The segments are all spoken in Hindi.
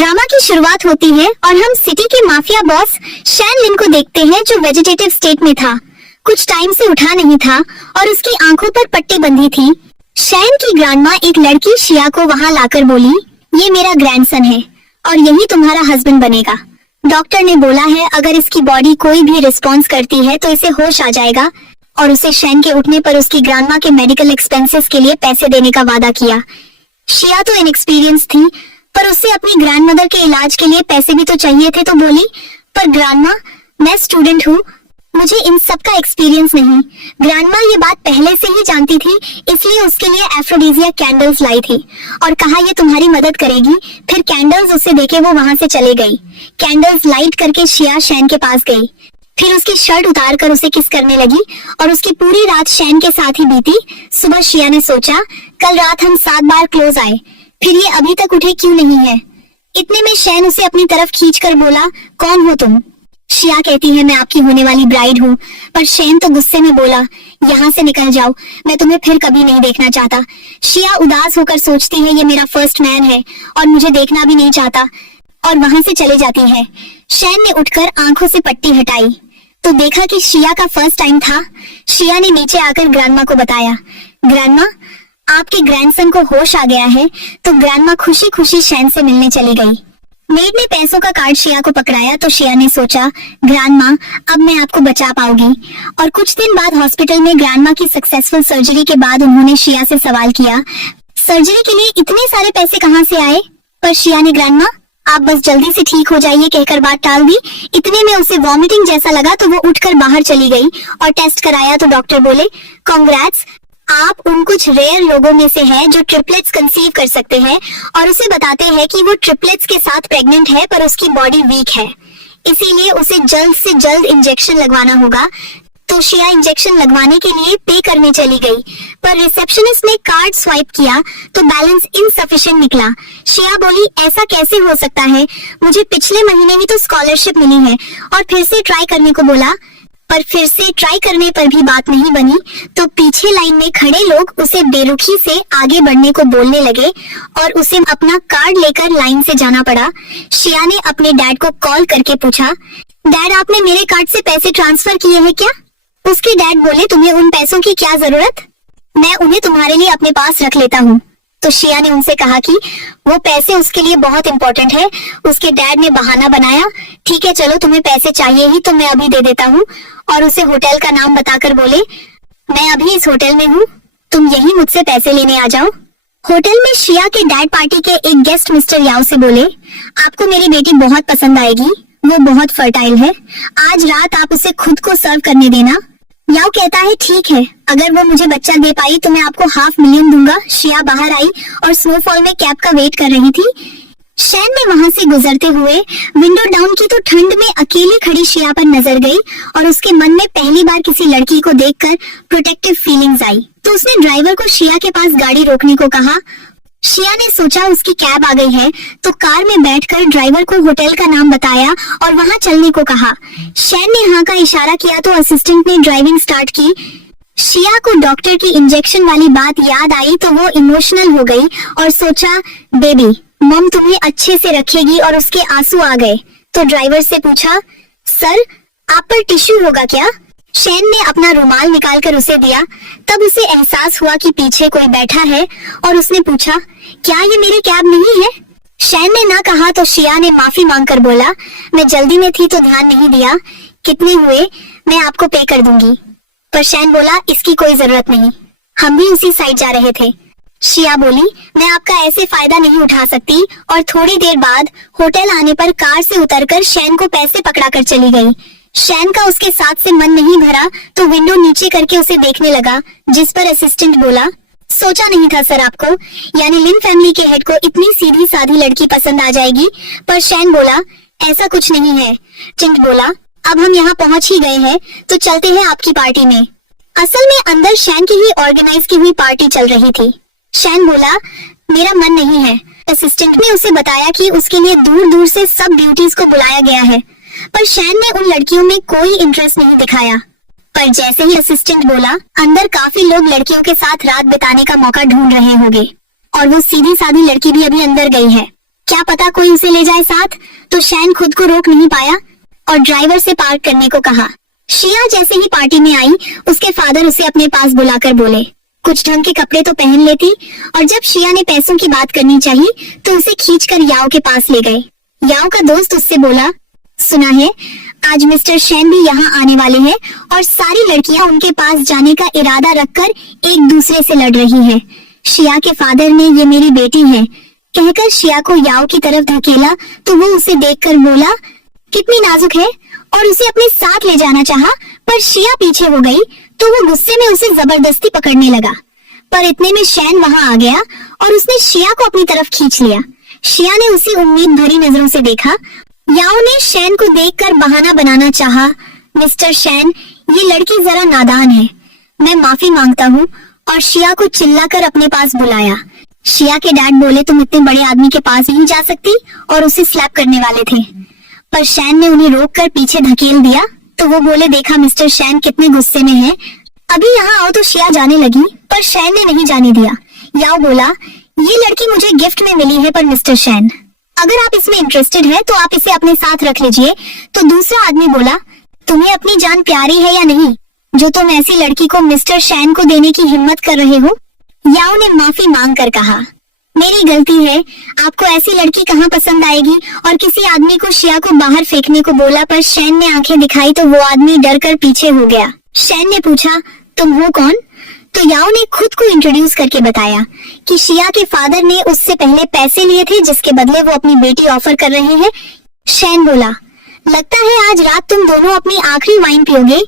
ड्रामा की शुरुआत होती है और हम सिटी के माफिया बॉस शैन लिन को देखते हैं जो वेजिटेटिव स्टेट में था, कुछ टाइम से उठा नहीं था और उसकी आंखों पर पट्टी बंधी थी। शैन की ग्रैंडमा एक लड़की शिया को वहां लाकर बोली, ये मेरा ग्रैंडसन है और यही तुम्हारा हस्बैंड बनेगा। डॉक्टर ने बोला है अगर इसकी बॉडी कोई भी रिस्पॉन्स करती है तो इसे होश आ जाएगा और उसे शैन के उठने पर उसकी ग्रैंडमा के मेडिकल एक्सपेंसेस के लिए पैसे देने का वादा किया। शिया तो इनएक्सपीरियंस थी पर उससे अपनी ग्रैंडमदर के इलाज के लिए पैसे भी तो चाहिए थे, तो बोली, पर ग्रैंडमा मैं स्टूडेंट हूँ, मुझे इन सब का एक्सपीरियंस नहीं। ग्रैंडमा ये बात पहले से ही जानती थी, इसलिए उसके लिए एफ्रोडीजिया कैंडल्स लाई थी और कहा ये तुम्हारी मदद करेगी। फिर कैंडल्स उसे देके वो वहां से चले गई। कैंडल्स लाइट करके शिया शैन के पास गई, फिर उसकी शर्ट उतार कर उसे किस करने लगी और उसकी पूरी रात शैन के साथ ही बीती। सुबह शिया ने सोचा कल रात हम 7 बार क्लोज आए, फिर ये अभी तक उठे क्यों नहीं है। इतने में शैन उसे अपनी तरफ खींचकर बोला, कौन हो तुम? शिया कहती है मैं आपकी होने वाली ब्राइड हूँ, पर शैन तो गुस्से में बोला, यहाँ से निकल जाओ, मैं तुम्हें फिर कभी नहीं देखना चाहता। शिया उदास होकर सोचती है ये मेरा फर्स्ट मैन है और मुझे देखना भी नहीं चाहता और वहां से चले जाती है। शैन ने उठकर आंखों से पट्टी हटाई तो देखा कि शिया का फर्स्ट टाइम था। शिया ने नीचे आकर ग्रैंडमा को बताया, ग्रैंडमा आपके ग्रैंडसन को होश आ गया है। तो ग्रैंडमा खुशी खुशी शैन से मिलने चली गई। मेड ने पैसों का कार्ड शिया को पकड़ाया तो शिया ने सोचा, ग्रैंडमा अब मैं आपको बचा पाऊंगी। और कुछ दिन बाद हॉस्पिटल में ग्रैंडमा की सक्सेसफुल सर्जरी के बाद उन्होंने शिया से सवाल किया, सर्जरी के लिए इतने सारे पैसे कहाँ से आए? पर शिया ने ग्रैंडमा आप बस जल्दी से ठीक हो जाइए कहकर बात टाल दी। इतने में उसे वॉमिटिंग जैसा लगा तो वो उठकर बाहर चली गई और टेस्ट कराया तो डॉक्टर बोले, कांग्रेट्स, आप उन कुछ रेयर लोगों में से हैं जो ट्रिपलेट्स कंसीव कर सकते हैं। और उसे बताते हैं कि वो ट्रिपलेट्स के साथ प्रेग्नेंट है पर उसकी बॉडी वीक है, इसीलिए उसे जल्द से जल्द इंजेक्शन लगवाना होगा। तो शिया इंजेक्शन लगवाने के लिए पे करने चली गई, पर रिसेप्शनिस्ट ने कार्ड स्वाइप किया तो बैलेंस इनसफिशिएंट निकला। शिया बोली, ऐसा कैसे हो सकता है, मुझे पिछले महीने ही तो स्कॉलरशिप मिली है। और फिर से ट्राई करने को बोला, पर फिर से ट्राई करने पर भी बात नहीं बनी तो पीछे लाइन में खड़े लोग उसे बेरुखी से आगे बढ़ने को बोलने लगे और उसे अपना कार्ड लेकर लाइन से जाना पड़ा। शिया ने अपने डैड को कॉल करके पूछा, डैड आपने मेरे कार्ड से पैसे ट्रांसफर किए हैं क्या? उसके डैड बोले, तुम्हें उन पैसों की क्या जरूरत, मैं उन्हें तुम्हारे लिए अपने पास रख लेता हूँ। तो शिया ने उनसे कहा कि वो पैसे उसके लिए बहुत इंपॉर्टेंट है। उसके डैड ने बहाना बनाया, ठीक है चलो तुम्हें पैसे चाहिए ही तो मैं अभी दे देता हूँ, और उसे होटल का नाम बताकर बोले, मैं अभी इस होटल में हूँ, तुम यही मुझसे पैसे लेने आ जाओ। होटल में शिया के डैड पार्टी के एक गेस्ट मिस्टर याओ से बोले, आपको मेरी बेटी बहुत पसंद आएगी, वो बहुत फर्टाइल है, आज रात आप उसे खुद को सर्व करने देना। याओ कहता है ठीक है, अगर वो मुझे बच्चा दे पाई तो मैं आपको $500,000 दूंगा। शिया बाहर आई और स्नोफॉल में कैब का वेट कर रही थी। शैन में वहां से गुजरते हुए विंडो डाउन की तो ठंड में अकेली खड़ी शिया पर नजर गई और उसके मन में पहली बार किसी लड़की को देखकर प्रोटेक्टिव फीलिंग्स आई। तो उसने ड्राइवर को शिया के पास गाड़ी रोकने को कहा। शिया ने सोचा उसकी कैब आ गई है तो कार में बैठकर ड्राइवर को होटल का नाम बताया और वहां चलने को कहा। शैन ने हाँ का इशारा किया तो असिस्टेंट ने ड्राइविंग स्टार्ट की। शिया को डॉक्टर की इंजेक्शन वाली बात याद आई तो वो इमोशनल हो गई और सोचा, बेबी मम तुम्हें अच्छे से रखेगी, और उसके आंसू आ गए। तो ड्राइवर से पूछा, सर आप पर टिश्यू होगा क्या? शैन ने अपना रुमाल निकालकर उसे दिया। तब उसे एहसास हुआ कि पीछे कोई बैठा है और उसने पूछा, क्या ये मेरी कैब नहीं है? शैन ने ना कहा तो शिया ने माफी मांगकर बोला, मैं जल्दी में थी तो ध्यान नहीं दिया, कितने हुए मैं आपको पे कर दूंगी। पर शैन बोला, इसकी कोई जरूरत नहीं, हम भी उसी साइड जा रहे थे। शिया बोली, मैं आपका ऐसे फायदा नहीं उठा सकती। और थोड़ी देर बाद होटल आने पर कार से उतरकर शैन को पैसे पकड़ाकर चली गई। शैन का उसके साथ से मन नहीं भरा तो विंडो नीचे करके उसे देखने लगा, जिस पर असिस्टेंट बोला, सोचा नहीं था सर आपको, यानी लिन फैमिली के हेड को इतनी सीधी साधी लड़की पसंद आ जाएगी। पर शैन बोला, ऐसा कुछ नहीं है। टिंट बोला, अब हम यहाँ पहुँच ही गए हैं तो चलते हैं आपकी पार्टी में। असल में अंदर शैन की ही ऑर्गेनाइज की हुई पार्टी चल रही थी। शैन बोला, मेरा मन नहीं है। असिस्टेंट ने उसे बताया कि उसके लिए दूर दूर से सब ब्यूटीज को बुलाया गया है, पर शैन ने उन लड़कियों में कोई इंटरेस्ट नहीं दिखाया। पर जैसे ही असिस्टेंट बोला, अंदर काफी लोग लड़कियों के साथ रात बिताने का मौका ढूंढ रहे होंगे और वो सीधी सादी लड़की भी अभी अंदर गई है। क्या पता कोई उसे ले जाए साथ। तो शैन खुद को रोक नहीं पाया और ड्राइवर से पार्क करने को कहा। शिया जैसे ही पार्टी में आई, उसके फादर उसे अपने पास बुलाकर बोले कुछ ढंग के कपड़े तो पहन लेती। और जब शिया ने पैसों की बात करनी चाहिए तो उसे खींचकर याओ के पास ले गए। याओ का दोस्त उससे बोला, सुना है आज मिस्टर शैन भी यहाँ आने वाले हैं और सारी लड़कियां उनके पास जाने का इरादा रखकर एक दूसरे से लड़ रही है। शिया के फादर ने ये मेरी बेटी है कहकर शिया को याओ की तरफ धकेला तो वो उसे देखकर बोला कितनी नाजुक है, और उसे अपने साथ ले जाना चाहा, पर शिया पीछे हो गई तो वो गुस्से में उसे जबरदस्ती पकड़ने लगा। पर इतने में शैन वहां आ गया और उसने शिया को अपनी तरफ खींच लिया। शिया ने उसे उम्मीद भरी नजरों से देखा। याओ ने शैन को देखकर बहाना बनाना चाहा, मिस्टर शैन ये लड़की जरा नादान है, मैं माफी मांगता हूँ, और शिया को चिल्लाकर अपने पास बुलाया। शिया के डैड बोले तुम इतने बड़े आदमी के पास नहीं जा सकती, और उसे स्लैप करने वाले थे, पर शैन ने उन्हें रोककर पीछे धकेल दिया। तो वो बोले देखा मिस्टर शैन कितने गुस्से में है, अभी यहाँ आओ। तो शिया जाने लगी पर शैन ने नहीं जाने दिया। याओ बोला ये लड़की मुझे गिफ्ट में मिली है, पर मिस्टर शैन अगर आप इसमें इंटरेस्टेड है तो आप इसे अपने साथ रख लीजिए। तो दूसरा आदमी बोला तुम्हें अपनी जान प्यारी है या नहीं जो तुम ऐसी लड़की को मिस्टर शैन को देने की हिम्मत कर रहे हो। याओ ने माफी मांग कर कहा मेरी गलती है, आपको ऐसी लड़की कहाँ पसंद आएगी, और किसी आदमी को शिया को बाहर फेंकने को बोला, पर शैन ने आंखें दिखाई तो वो आदमी डर कर पीछे हो गया। शैन ने पूछा तुम हो कौन। तो याओ ने खुद को इंट्रोड्यूस करके बताया कि शिया के फादर ने उससे पहले पैसे लिए थे जिसके बदले वो अपनी बेटी ऑफर कर रहे हैं। शैन बोला लगता है आज रात तुम दोनों अपनी आखिरी वाइन पियोगे।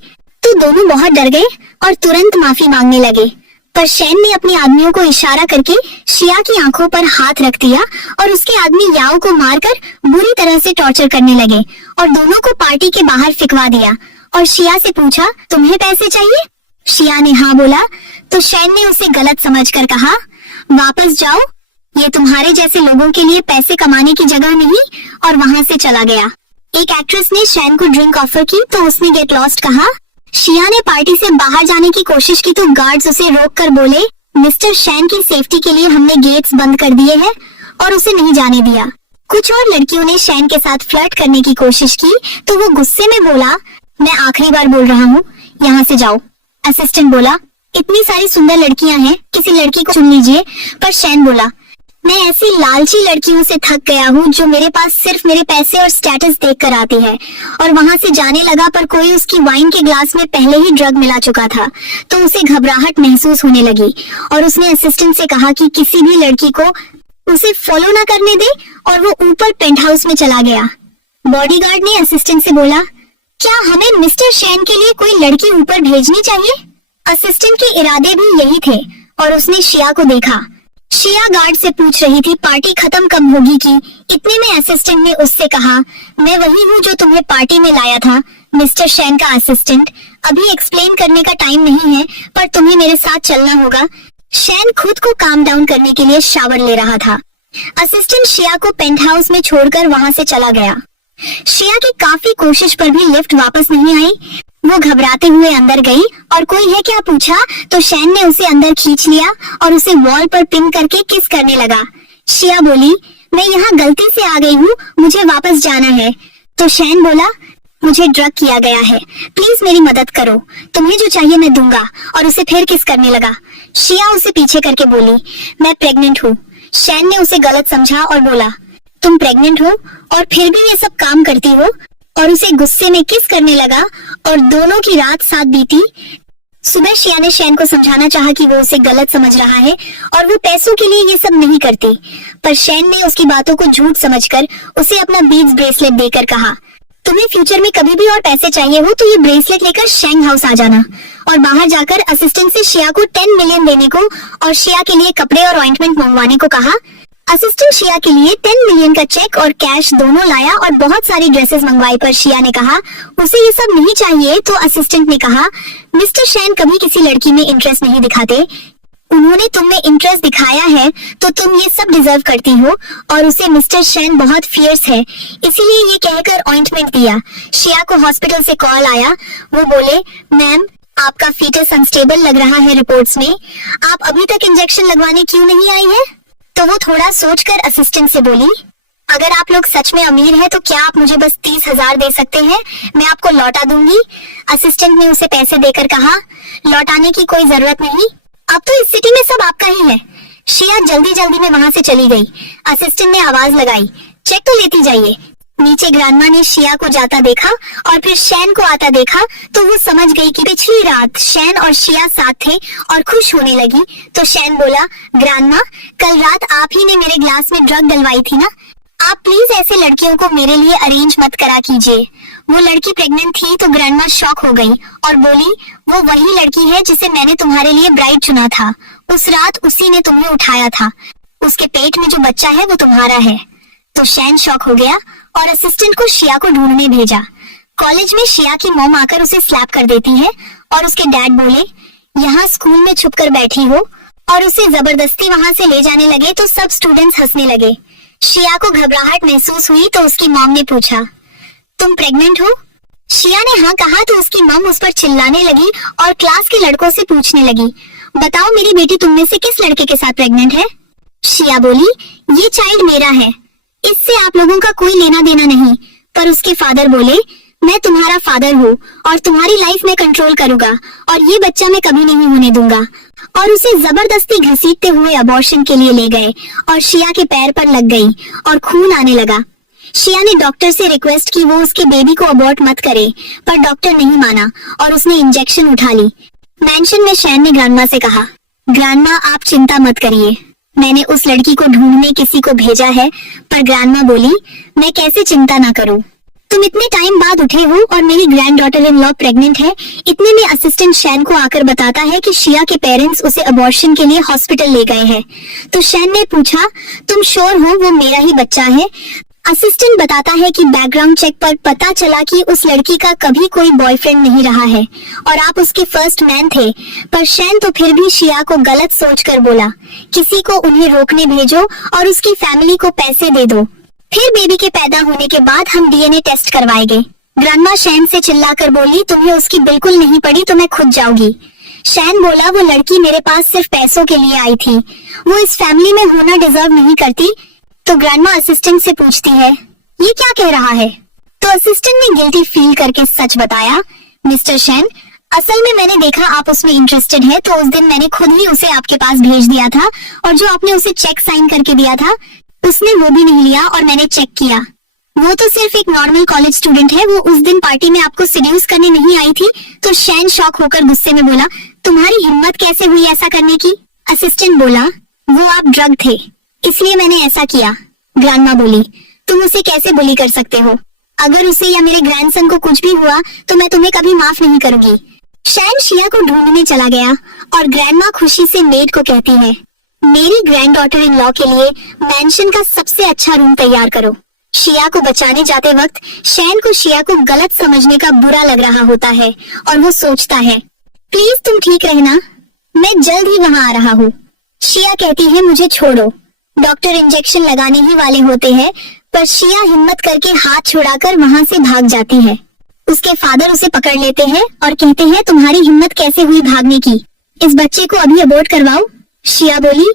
तो दोनों बहुत डर गए और तुरंत माफी मांगने लगे, पर शैन ने अपने आदमियों को इशारा करके शिया की आंखों पर हाथ रख दिया और उसके आदमी याओ को मारकर बुरी तरह से टॉर्चर करने लगे और दोनों को पार्टी के बाहर फिकवा दिया। और शिया से पूछा तुम्हें पैसे चाहिए। शिया ने हाँ बोला तो शैन ने उसे गलत समझकर कहा वापस जाओ, ये तुम्हारे जैसे लोगों के लिए पैसे कमाने की जगह नहीं, और वहाँ से चला गया। एक एक्ट्रेस ने शैन को ड्रिंक ऑफर की तो उसने गेट लॉस्ट कहा। शिया ने पार्टी से बाहर जाने की कोशिश की तो गार्ड्स उसे रोककर बोले मिस्टर शैन की सेफ्टी के लिए हमने गेट्स बंद कर दिए हैं, और उसे नहीं जाने दिया। कुछ और लड़कियों ने शैन के साथ फ्लर्ट करने की कोशिश की तो वो गुस्से में बोला मैं आखिरी बार बोल रहा हूँ, यहाँ से जाओ। असिस्टेंट बोला इतनी सारी सुंदर लड़कियां हैं, किसी लड़की को चुन लीजिए। पर शैन बोला मैं ऐसी लालची लड़कियों से थक गया हूँ जो मेरे पास सिर्फ मेरे पैसे और स्टेटस देखकर आती है। और वहाँ से जाने लगा, पर कोई उसकी वाइन के ग्लास में पहले ही ड्रग मिला चुका था तो उसे घबराहट महसूस होने लगी, और उसने असिस्टेंट से कहा कि किसी भी लड़की को उसे फॉलो ना करने दे, और वो ऊपर पेंट हाउस में चला गया। बॉडीगार्ड ने असिस्टेंट से बोला क्या हमें मिस्टर शैन के लिए कोई लड़की ऊपर भेजनी चाहिए। असिस्टेंट के इरादे भी यही थे, और उसने शिया को देखा। शिया गार्ड से पूछ रही थी पार्टी खत्म कब होगी कि इतने में असिस्टेंट ने उससे कहा मैं वही हूँ जो तुम्हें पार्टी में लाया था, मिस्टर शैन का असिस्टेंट। अभी एक्सप्लेन करने का टाइम नहीं है, पर तुम्हें मेरे साथ चलना होगा। शैन खुद को काम डाउन करने के लिए शावर ले रहा था। असिस्टेंट शिया को पेंट हाउस में छोड़कर वहाँ से चला गया। शिया की काफी कोशिश पर भी लिफ्ट वापस नहीं आई। वो घबराते हुए अंदर गई और कोई है क्या पूछा तो शैन ने उसे अंदर खींच लिया और उसे वॉल पर पिन करके किस करने लगा। शिया बोली मैं यहाँ गलती से आ गई हूँ, मुझे वापस जाना है। तो शैन बोला मुझे ड्रग किया गया है, प्लीज मेरी मदद करो, तुम्हें जो चाहिए मैं दूंगा, और उसे फिर किस करने लगा। शिया उसे पीछे करके बोली मैं प्रेग्नेंट हूँ। शैन ने उसे गलत समझा और बोला तुम प्रेग्नेंट हो और फिर भी ये सब काम करती हो, और उसे गुस्से में किस करने लगा और दोनों की रात साथ बीती। सुबह शिया ने शैन को समझाना चाहा कि वो उसे गलत समझ रहा है और वो पैसों के लिए ये सब नहीं करती, पर शैन ने उसकी बातों को झूठ समझकर उसे अपना बीड्स ब्रेसलेट देकर कहा तुम्हें फ्यूचर में कभी भी और पैसे चाहिए हो तो ये ब्रेसलेट लेकर शैंग हाउस आ जाना। और बाहर जाकर असिस्टेंट से शिया को 10 मिलियन देने को और शिया के लिए कपड़े और ऑइंटमेंट मंगवाने को कहा। असिस्टेंट शिया के लिए 10 मिलियन का चेक और कैश दोनों लाया और बहुत सारी ड्रेसेस मंगवाई, पर शिया ने कहा उसे ये सब नहीं चाहिए। तो असिस्टेंट ने कहा मिस्टर शैन कभी किसी लड़की में इंटरेस्ट नहीं दिखाते, उन्होंने तुम में इंटरेस्ट दिखाया है तो तुम ये सब डिजर्व करती हो, और उसे मिस्टर शैन बहुत फियर्स है, इसीलिए ये कहकर ऑइंटमेंट दिया। शिया को हॉस्पिटल से कॉल आया। वो बोले मैम आपका फीटस अनस्टेबल लग रहा है रिपोर्ट्स में, आप अभी तक इंजेक्शन लगवाने क्यों नहीं आई है। तो वो थोड़ा सोचकर असिस्टेंट से बोली अगर आप लोग सच में अमीर हैं तो क्या आप मुझे बस 30,000 दे सकते हैं, मैं आपको लौटा दूंगी। असिस्टेंट ने उसे पैसे देकर कहा, लौटाने की कोई जरूरत नहीं, अब तो इस सिटी में सब आपका ही है। शिया जल्दी जल्दी में वहां से चली गई। असिस्टेंट ने आवाज लगाई, चेक तो लेती जाइए। नीचे ग्रैंडमा ने शिया को जाता देखा और फिर शैन को आता देखा तो वो समझ गई कि पिछली रात शैन और शिया साथ थे और खुश होने लगी। तो शैन बोला, ग्रैंडमा, कल रात आप ही ने मेरे ग्लास में ड्रग डलवाई थी ना, आप प्लीज ऐसे लड़कियों को मेरे लिए अरेंज मत करा कीजिए। वो लड़की प्रेग्नेंट थी तो ग्रैंडमा शॉक हो गई और बोली, वो वही लड़की है जिसे मैंने तुम्हारे लिए ब्राइड चुना था। उस रात उसी ने तुम्हें उठाया था, उसके पेट में जो बच्चा है वो तुम्हारा है। तो शैन शॉक हो गया और असिस्टेंट को शिया को ढूंढने भेजा। कॉलेज में शिया की मॉम आकर उसे स्लैप कर देती है और उसके डैड बोले, यहाँ स्कूल में छुपकर बैठी हो, और उसे जबरदस्ती वहां से ले जाने लगे तो सब स्टूडेंट्स हंसने लगे। शिया को घबराहट महसूस हुई तो उसकी मॉम ने पूछा, तुम प्रेग्नेंट हो? शिया ने हाँ कहा तो उसकी मॉम उस पर चिल्लाने लगी और क्लास के लड़कों से पूछने लगी, बताओ मेरी बेटी तुम में से किस लड़के के साथ प्रेग्नेंट है? शिया बोली, ये चाइल्ड मेरा है, इससे आप लोगों का कोई लेना देना नहीं। पर उसके फादर बोले, मैं तुम्हारा फादर हूँ और तुम्हारी लाइफ में कंट्रोल करूंगा और ये बच्चा मैं कभी नहीं होने दूंगा। और उसे जबरदस्ती घसीटते हुए अबॉर्शन के लिए ले गए और शिया के पैर पर लग गई और खून आने लगा। शिया ने डॉक्टर से रिक्वेस्ट की वो उसके बेबी को अबॉर्ट मत करे, पर डॉक्टर नहीं माना और उसने इंजेक्शन उठा ली। मैंशन में शैन ने ग्रैंडमा से कहा, ग्रैंडमा आप चिंता मत करिए, मैंने उस लड़की को ढूंढने किसी को भेजा है। पर ग्रैंडमा बोली, मैं कैसे चिंता ना करूं, तुम इतने टाइम बाद उठे हो और मेरी grand daughter in law pregnant है। इतने में असिस्टेंट शैन को आकर बताता है कि शिया के पेरेंट्स उसे अबॉर्शन के लिए हॉस्पिटल ले गए हैं। तो शैन ने पूछा, तुम श्योर हो वो मेरा ही बच्चा है? असिस्टेंट बताता है कि बैकग्राउंड चेक पर पता चला कि उस लड़की का कभी कोई बॉयफ्रेंड नहीं रहा है और आप उसके फर्स्ट मैन थे। पर शैन तो फिर भी शिया को गलत सोचकर बोला, किसी को उन्हें रोकने भेजो और उसकी फैमिली को पैसे दे दो, फिर बेबी के पैदा होने के बाद हम डीएनए टेस्ट करवाएंगे। ग्रैंडमा शैन से चिल्लाकर बोली, तुम्हें उसकी बिल्कुल नहीं पड़ी तो मैं खुद जाऊंगी। शैन बोला, वो लड़की मेरे पास सिर्फ पैसों के लिए आई थी, वो इस फैमिली में होना डिजर्व नहीं करती। तो ग्रैंडमा असिस्टेंट से पूछती है, ये क्या कह रहा है? तो असिस्टेंट ने गिल्टी फील करके सच बताया, मिस्टर शैन, असल में मैंने देखा आप उसमें इंटरेस्टेड है तो उस दिन मैंने खुद ही उसे आपके पास भेज दिया था और जो आपने उसे चेक साइन करके दिया था उसने वो भी नहीं लिया और मैंने चेक किया, वो तो सिर्फ एक नॉर्मल कॉलेज स्टूडेंट है, वो उस दिन पार्टी में आपको सीड्यूस करने नहीं आई थी। तो शैन शॉक होकर गुस्से में बोला, तुम्हारी हिम्मत कैसे हुई ऐसा करने की? असिस्टेंट बोला, वो आप ड्रग थे इसलिए मैंने ऐसा किया। ग्रैंडमा बोली, तुम उसे कैसे बुली कर सकते हो? अगर उसे या मेरे ग्रैंडसन को कुछ भी हुआ तो मैं तुम्हें कभी माफ नहीं करूंगी। शैन शिया को ढूंढने चला गया और ग्रैंडमा खुशी से मेड को कहती है, मेरी ग्रैंड डॉटर इन लॉ के लिए मैंशन का सबसे अच्छा रूम तैयार करो। शिया को बचाने जाते वक्त शैन को शिया को गलत समझने का बुरा लग रहा होता है और वो सोचता है, प्लीज तुम ठीक रहना, मैं जल्द ही वहाँ आ रहा हूँ। शिया कहती है, मुझे छोड़ो, डॉक्टर इंजेक्शन लगाने ही वाले होते हैं। पर शिया हिम्मत करके हाथ छुड़ाकर वहाँ से भाग जाती है। उसके फादर उसे पकड़ लेते हैं और कहते हैं, तुम्हारी हिम्मत कैसे हुई भागने की? इस बच्चे को अभी अबॉर्ट करवाओ। शिया बोली,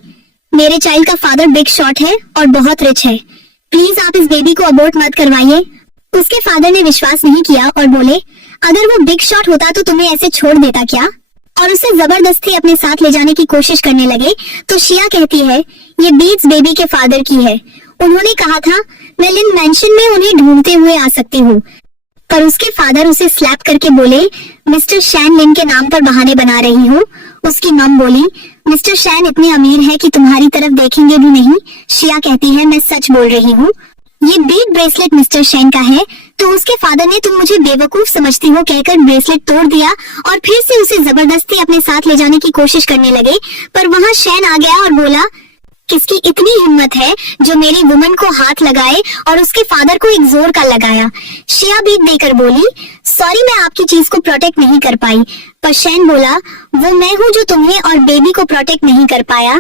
मेरे चाइल्ड का फादर बिग शॉट है और बहुत रिच है, प्लीज आप इस बेबी को अबॉर्ट मत करवाइए। उसके फादर ने विश्वास नहीं किया और बोले, अगर वो बिग शॉट होता तो तुम्हें ऐसे छोड़ देता क्या? और उसे जबरदस्ती अपने साथ ले जाने की कोशिश करने लगे। तो शिया कहती है, ये बीट्स बेबी के फादर की है, उन्होंने कहा था मैं लिन मैंशन में उन्हें ढूंढते हुए आ सकती हूँ। पर उसके फादर उसे स्लैप करके बोले, मिस्टर शैन लिन के नाम पर बहाने बना रही हो। उसकी मम बोली, मिस्टर शैन इतने अमीर है कि तुम्हारी तरफ देखेंगे भी नहीं। शिया कहती है, मैं सच बोल रही हूँ, ये बीट ब्रेसलेट मिस्टर शैन का है। तो उसके फादर ने तुम मुझे बेवकूफ समझती हो कहकर ब्रेसलेट तोड़ दिया और फिर से उसे जबरदस्ती अपने साथ ले जाने की कोशिश करने लगे। पर वहाँ शैन आ गया और बोला, किसकी इतनी हिम्मत है जो मेरी वुमन को हाथ लगाए, और उसके फादर को एक जोर का लगाया। शिया बीट देकर बोली, सॉरी मैं आपकी चीज को प्रोटेक्ट नहीं कर पाई। पर शैन बोला, वो मैं हूँ जो तुम्हें और बेबी को प्रोटेक्ट नहीं कर पाया।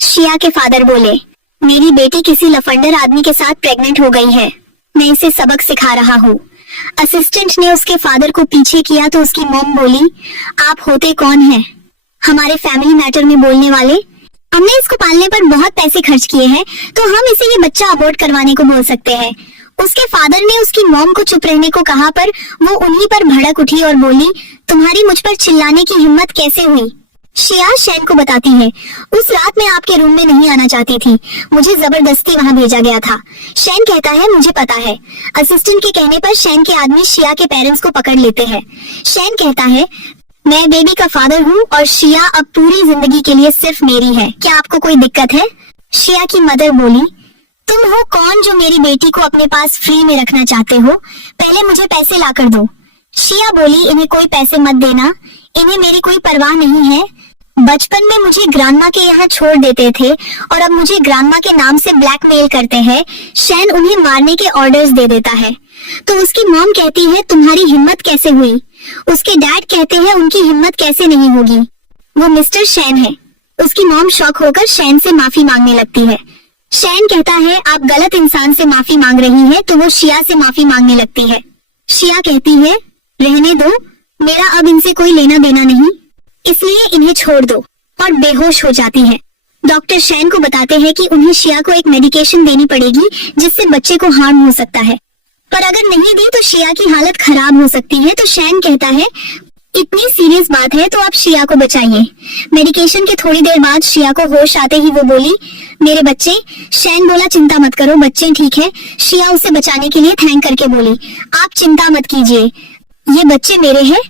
शिया के फादर बोले, मेरी बेटी किसी लफंडर आदमी के साथ प्रेग्नेंट हो गई है, मैं इसे सबक सिखा रहा हूँ। असिस्टेंट ने उसके फादर को पीछे किया तो उसकी मॉम बोली, आप होते कौन हैं? हमारे फैमिली मैटर में बोलने वाले? हमने इसको पालने पर बहुत पैसे खर्च किए हैं, तो हम इसे ये बच्चा अबॉर्ट करवाने को बोल सकते हैं। उसके फादर ने उसकी मॉम को चुप रहने को कहा, पर वो उन्हीं पर भड़क उठी और बोली, तुम्हारी मुझ पर चिल्लाने की हिम्मत कैसे हुई? शिया शैन को बताती है, उस रात मैं आपके रूम में नहीं आना चाहती थी, मुझे जबरदस्ती वहाँ भेजा गया था। शैन कहता है, मुझे पता है। असिस्टेंट के कहने पर शैन के आदमी शिया के पेरेंट्स को पकड़ लेते हैं। शैन कहता है, मैं बेबी का फादर हूँ और शिया अब पूरी जिंदगी के लिए सिर्फ मेरी है, क्या आपको कोई दिक्कत है? शिया की मदर बोली, तुम हो कौन जो मेरी बेटी को अपने पास फ्री में रखना चाहते हो? पहले मुझे पैसे ला कर दो। शिया बोली, इन्हें कोई पैसे मत देना, इन्हें मेरी कोई परवाह नहीं है। बचपन में मुझे ग्रांडमा के यहाँ छोड़ देते थे और अब मुझे ग्रांडमा के नाम से ब्लैकमेल करते हैं। शैन उन्हें मारने के ऑर्डर्स दे देता है। तो उसकी मॉम कहती है, तुम्हारी हिम्मत कैसे हुई? उसके डैड कहते हैं, उनकी हिम्मत कैसे नहीं होगी, वो मिस्टर शैन है। उसकी मॉम शॉक होकर शैन से माफी मांगने लगती है। शैन कहता है, आप गलत इंसान से माफी मांग रही हैं, तो वो शिया से माफी मांगने लगती है। शिया कहती है, रहने दो, मेरा अब इनसे कोई लेना देना नहीं, इसलिए इन्हें छोड़ दो, और बेहोश हो जाती है। डॉक्टर शैन को बताते हैं कि उन्हें शिया को एक मेडिकेशन देनी पड़ेगी जिससे बच्चे को हार्म हो सकता है, पर अगर नहीं दी तो शिया की हालत खराब हो सकती है। तो शैन कहता है, इतनी सीरियस बात है तो आप शिया को बचाइए। मेडिकेशन के थोड़ी देर बाद शिया को होश आते ही वो बोली, मेरे बच्चे। शैन बोला, चिंता मत करो, बच्चे ठीक है। शिया उसे बचाने के लिए थैंक करके बोली, आप चिंता मत कीजिए, ये बच्चे मेरे हैं,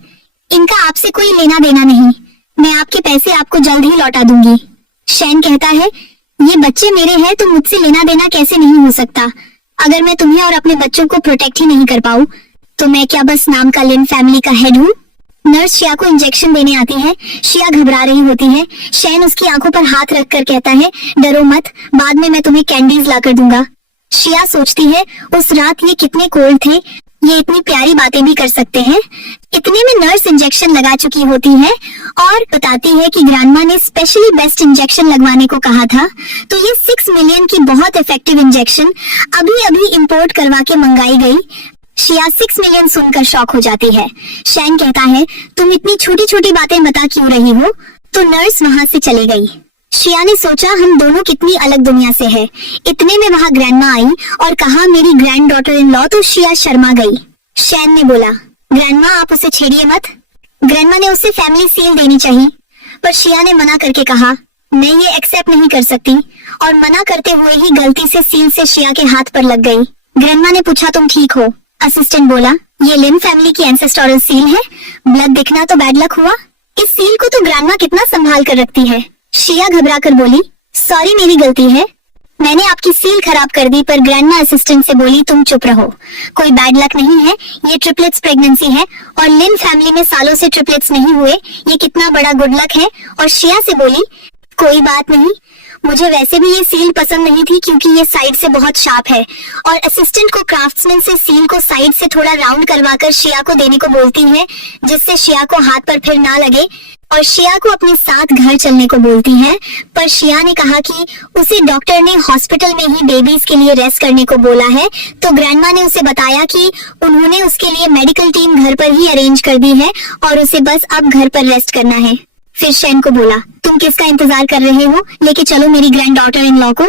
इनका आपसे कोई लेना देना नहीं, मैं आपके पैसे आपको जल्द ही लौटा दूंगी। शैन कहता है, ये बच्चे मेरे हैं तो मुझसे लेना देना कैसे नहीं हो सकता? अगर मैं तुम्हें और अपने बच्चों को प्रोटेक्ट ही नहीं कर पाऊँ तो मैं क्या बस नाम का लिन फैमिली का हेड हूँ? नर्स शिया को इंजेक्शन देने आती है। शिया घबरा रही होती है। शैन उसकी आंखों पर हाथ रखकर कहता है, डरो मत, बाद में मैं तुम्हें कैंडीज ला कर दूंगा। शिया सोचती है, उस रात ये कितने कोल्ड थे, ये इतनी प्यारी बातें भी कर सकते हैं। इतने में नर्स इंजेक्शन लगा चुकी होती है और बताती है कि ग्रैंडमा ने स्पेशली बेस्ट इंजेक्शन लगवाने को कहा था। तो ये 6 मिलियन की बहुत इफेक्टिव इंजेक्शन अभी अभी इंपोर्ट करवा के मंगाई गई। शिया 6 मिलियन सुनकर शॉक हो जाती है। शैन कहता है, तुम इतनी छोटी छोटी बातें बता क्यों रही हो? तो नर्स वहाँ से चली गई। शिया ने सोचा, हम दोनों कितनी अलग दुनिया से हैं। इतने में वहाँ ग्रैंडमा आई और कहा, मेरी ग्रैंड डॉटर इन लॉ। तो शिया शर्मा गई। शैन ने बोला, ग्रैंडमा आप उसे छेड़िए मत। ग्रैंडमा ने उसे फैमिली सील देनी चाहिए, पर शिया ने मना करके कहा, मैं ये एक्सेप्ट नहीं कर सकती, और मना करते हुए ही गलती से सील से शिया के हाथ पर लग गई। ग्रैंडमा ने पूछा, तुम ठीक हो? असिस्टेंट बोला, ये लिन फैमिली की एंसेस्टोरल सील है, ब्लड दिखना तो बैड लक हुआ। इस सील को तो ग्रैंडमा कितना संभाल कर रखती है। शिया घबरा कर बोली, सॉरी मेरी गलती है, मैंने आपकी सील खराब कर दी। पर ग्रैंडमा असिस्टेंट से बोली, तुम चुप रहो, कोई बैड लक नहीं है, ये ट्रिपलेट्स प्रेगनेंसी है और लिन फैमिली में सालों से ट्रिपलेट्स नहीं हुए, ये कितना बड़ा गुड लक है। और शिया से बोली, कोई बात नहीं, मुझे वैसे भी ये सील पसंद नहीं थी क्योंकि ये साइड से बहुत शार्प है। और असिस्टेंट को क्राफ्ट्समैन से सील को साइड से थोड़ा राउंड करवाकर शिया को देने को बोलती है, जिससे शिया को हाथ पर फिर ना लगे, और शिया को अपने साथ घर चलने को बोलती है। पर शिया ने कहा कि उसे डॉक्टर ने हॉस्पिटल में ही बेबीज के लिए रेस्ट करने को बोला है। तो ग्रैंडमा ने उसे बताया कि उन्होंने उसके लिए मेडिकल टीम घर पर ही अरेंज कर दी है और उसे बस अब घर पर रेस्ट करना है। फिर शैन को बोला, तुम किसका इंतजार कर रहे हो, लेके चलो मेरी ग्रैंड डॉटर इन लॉ को।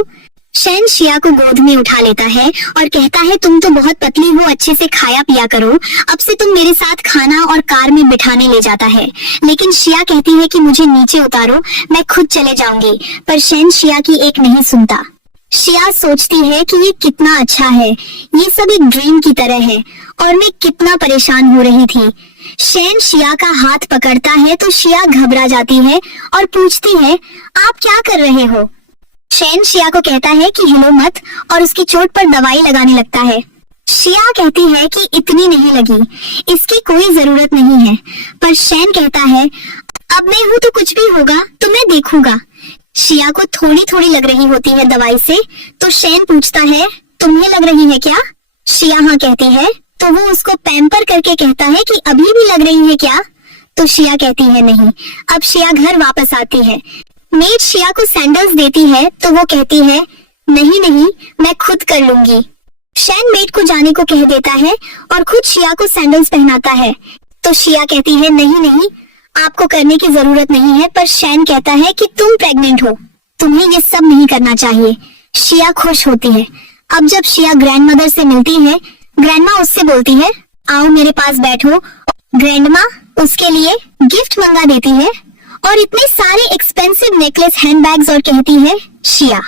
शैन शिया को गोद में उठा लेता है और कहता है, तुम तो बहुत पतली हो, अच्छे से खाया पिया करो, अब से तुम मेरे साथ खाना और कार में बिठाने ले जाता है। लेकिन शिया कहती है कि मुझे नीचे उतारो, मैं खुद चले जाऊंगी। पर शैन शिया की एक नहीं सुनता। शिया सोचती है कि ये कितना अच्छा है, ये सब एक ड्रीम की तरह है और मैं कितना परेशान हो रही थी। शैन शिया का हाथ पकड़ता है तो शिया घबरा जाती है और पूछती है, आप क्या कर रहे हो? शैन शिया को कहता है कि हिलो मत, और उसकी चोट पर दवाई लगाने लगता है। शिया कहती है कि इतनी नहीं लगी, इसकी कोई जरूरत नहीं है। पर शैन कहता है, अब मैं हूँ तो कुछ भी होगा तो मैं देखूंगा। शिया को थोड़ी थोड़ी लग रही होती है दवाई से, तो शैन पूछता है, तुम्हें लग रही है क्या? शिया हाँ कहती है। तो वो उसको पैम्पर करके कहता है कि अभी भी लग रही है क्या? तो शिया कहती है नहीं। अब शिया घर वापस आती है। मेड शिया को सैंडल्स देती है तो वो कहती है, नहीं नहीं, मैं खुद कर लूंगी। शैन मेड को जाने को कह देता है और खुद शिया को सैंडल्स पहनाता है। तो शिया कहती है, नहीं नहीं, आपको करने की जरूरत नहीं है। पर शैन कहता है कि तुम प्रेग्नेंट हो। तुम्हें ये सब नहीं करना चाहिए। शिया खुश होती है। अब जब शिया ग्रैंडमदर से मिलती है, ग्रैंडमा उससे बोलती है, आओ मेरे पास बैठो। ग्रैंडमा उसके लिए गिफ्ट मंगा देती है और इतने सारे एक्सपेंसिव नेकलेस, हैंडबैग्स, और कहती है, शिया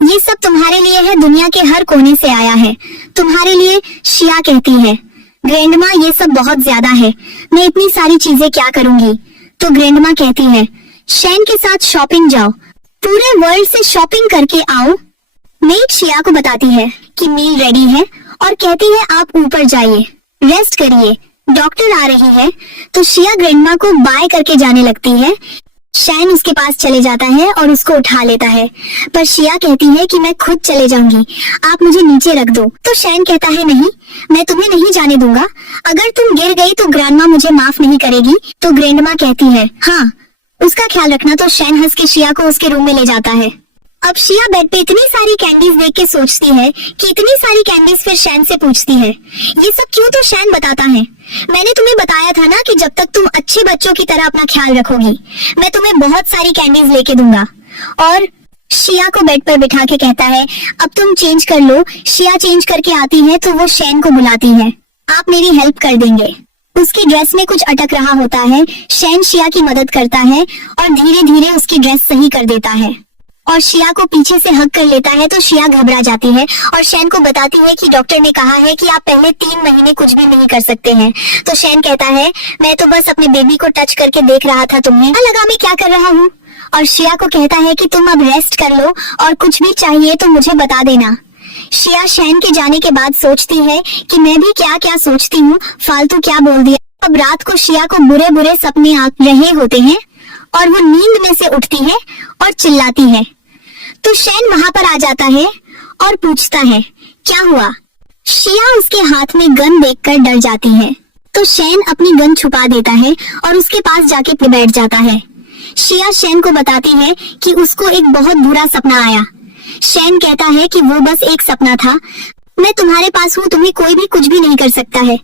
ये सब तुम्हारे लिए है, दुनिया के हर कोने से आया है तुम्हारे लिए। शिया कहती है, ग्रैंडमा ये सब बहुत ज्यादा है, मैं इतनी सारी चीजें क्या करूंगी। तो ग्रैंडमा कहती है, शैन के साथ शॉपिंग जाओ, पूरे वर्ल्ड से शॉपिंग करके आओ। मेड शिया को बताती है कि मील रेडी है और कहती है, आप ऊपर जाइए, रेस्ट करिए, डॉक्टर आ रही है। तो शिया ग्रैंडमा को बाय करके जाने लगती है। शैन उसके पास चले जाता है और उसको उठा लेता है, पर शिया कहती है कि मैं खुद चले जाऊंगी, आप मुझे नीचे रख दो। तो शैन कहता है, नहीं, मैं तुम्हें नहीं जाने दूंगा, अगर तुम गिर गई तो ग्रैंडमा मुझे माफ नहीं करेगी। तो ग्रैंडमा कहती है, हाँ उसका ख्याल रखना। तो शैन हंस के शिया को उसके रूम में ले जाता है। अब शिया बेड पे इतनी सारी कैंडीज देख के सोचती है कि इतनी सारी कैंडीज, फिर शैन से पूछती है, ये सब क्यों। तो शैन बताता है, मैंने तुम्हें बताया था ना कि जब तक तुम अच्छे बच्चों की तरह अपना ख्याल रखोगी, मैं तुम्हें बहुत सारी कैंडीज लेके दूंगा। और शिया को बेड पर बिठा के कहता है, अब तुम चेंज कर लो। शिया चेंज करके आती है तो वो शैन को बुलाती है, आप मेरी हेल्प कर देंगे। उसकी ड्रेस में कुछ अटक रहा होता है। शैन शिया की मदद करता है और धीरे धीरे उसकी ड्रेस सही कर देता है और शिया को पीछे से हग कर लेता है। तो शिया घबरा जाती है और शैन को बताती है कि डॉक्टर ने कहा है कि आप पहले 3 महीने कुछ भी नहीं कर सकते हैं। तो शैन कहता है, मैं तो बस अपने बेबी को टच करके देख रहा था, तुम्हें क्या लगा मैं क्या कर रहा हूँ। और शिया को कहता है कि तुम अब रेस्ट कर लो और कुछ भी चाहिए तो मुझे बता देना। शिया शैन के जाने के बाद सोचती है कि मैं भी क्या क्या सोचती हूँ, फालतू क्या बोल दिया। अब रात को शिया को बुरे बुरे सपने आ रहे होते हैं और वो नींद में से उठती है और चिल्लाती है। तो शैन वहाँ पर आ जाता है और पूछता है, क्या हुआ। शिया उसके हाथ में गन देखकर डर जाती है। तो शैन अपनी गन छुपा देता है और उसके पास जाके बैठ जाता है। शिया शैन को बताती है कि उसको एक बहुत बुरा सपना आया। शैन कहता है कि वो बस एक सपना था, मैं तुम्हारे पास हूँ, तुम्हें कोई भी कुछ भी नहीं कर सकता है,